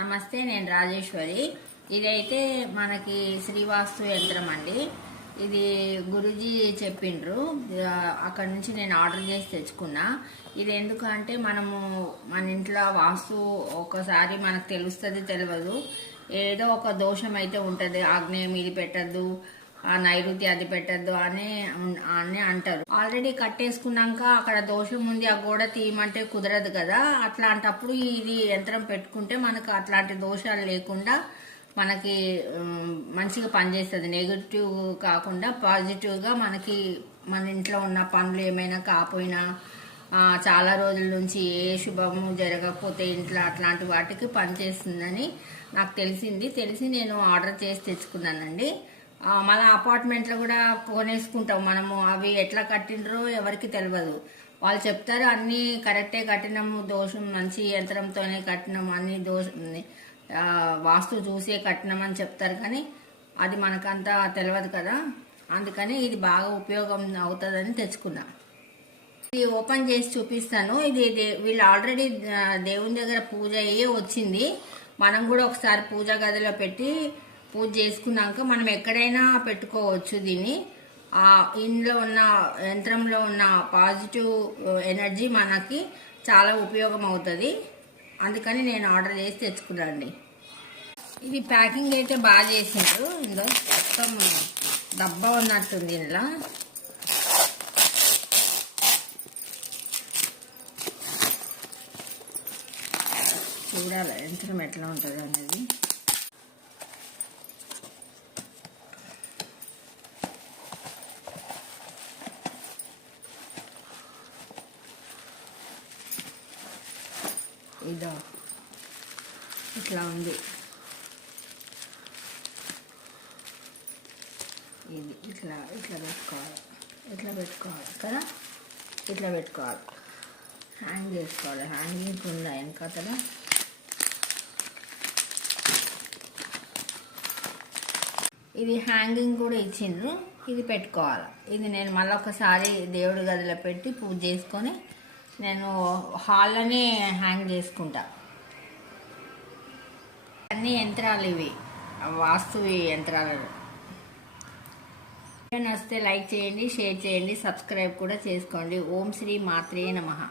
నమస్తే, నేను రాజేశ్వరి. ఇదైతే మనకి శ్రీవాస్తు యంత్రం అండి. ఇది గురుజీ చెప్పిండ్రు, అక్కడ నుంచి నేను ఆర్డర్ చేసి తెచ్చుకున్నా. ఇది ఎందుకంటే మనము మన ఇంట్లో వాస్తు ఒకసారి మనకు తెలుస్తుంది, తెలియదు. ఏదో ఒక దోషం అయితే ఉంటుంది, ఆగ్నేయం ఇది పెట్టద్దు, నైరుతి అది పెట్టద్దు అని అంటారు. ఆల్రెడీ కట్టేసుకున్నాక అక్కడ దోషం ఉంది, ఆ గోడ తీయమంటే కుదరదు కదా. అట్లాంటప్పుడు ఇది యంత్రం పెట్టుకుంటే మనకు అట్లాంటి దోషాలు లేకుండా మనకి మంచిగా పనిచేస్తుంది. నెగిటివ్ కాకుండా పాజిటివ్గా మనకి మన ఇంట్లో ఉన్న పనులు ఏమైనా కాపోయినా, చాలా రోజుల నుంచి ఏ శుభము జరగకపోతే ఇంట్లో అట్లాంటి వాటికి పనిచేస్తుందని నాకు తెలిసి నేను ఆర్డర్ చేసి తెచ్చుకున్నానండి. మళ్ళీ అపార్ట్మెంట్లో కూడా కొనేసుకుంటాం మనము. అవి ఎట్లా కట్టిండ్రో ఎవరికి తెలియదు. వాళ్ళు చెప్తారు అన్నీ కరెక్టే కట్టినాము, దోషం మంచి యంత్రంతోనే కట్టినాము, అన్ని వాస్తు చూసే కట్టినామని చెప్తారు. కానీ అది మనకంతా తెలియదు కదా. అందుకని ఇది బాగా ఉపయోగం అవుతుందని తెచ్చుకున్నా. ఇది ఓపెన్ చేసి చూపిస్తాను. ఇది వీళ్ళు ఆల్రెడీ దేవుని దగ్గర పూజ అయ్యే వచ్చింది. మనం కూడా ఒకసారి పూజ గదిలో పెట్టి పూజ చేసుకున్నాక మనం ఎక్కడైనా పెట్టుకోవచ్చు దీన్ని. ఇందులో ఉన్న యంత్రంలో ఉన్న పాజిటివ్ ఎనర్జీ మనకి చాలా ఉపయోగం అవుతుంది. అందుకని నేను ఆర్డర్ చేసి తెచ్చుకున్నాండి. ఇది ప్యాకింగ్ అయితే బాగా చేసిండ్రు. ఇందులో మొత్తం డబ్బా ఉన్నట్టుంది. ఇందులో చూడాలి యంత్రం ఎట్లా ఉంటుంది అనేది. ఇదో ఇట్లా ఉంది. ఇది ఇట్లా పెట్టుకోవాలి కదా. ఇట్లా పెట్టుకోవాలి, హ్యాంగ్ చేసుకోవాలి. హ్యాంగింగ్ ఉందా వెనకాతల. ఇది హ్యాంగింగ్ కూడా ఇచ్చిండ్రు. ఇది పెట్టుకోవాలి. ఇది నేను మళ్ళీ ఒకసారి దేవుడి గదిలో పెట్టి పూజ చేసుకొని నేను హాల్లోనే హ్యాంగ్ చేసుకుంటా. అన్ని యంత్రాలు ఇవి వాస్తు యంత్రాలు. నచ్చితే లైక్ చేయండి, షేర్ చేయండి, సబ్స్క్రైబ్ కూడా చేసుకోండి. ఓం శ్రీ మాత్రే నమః.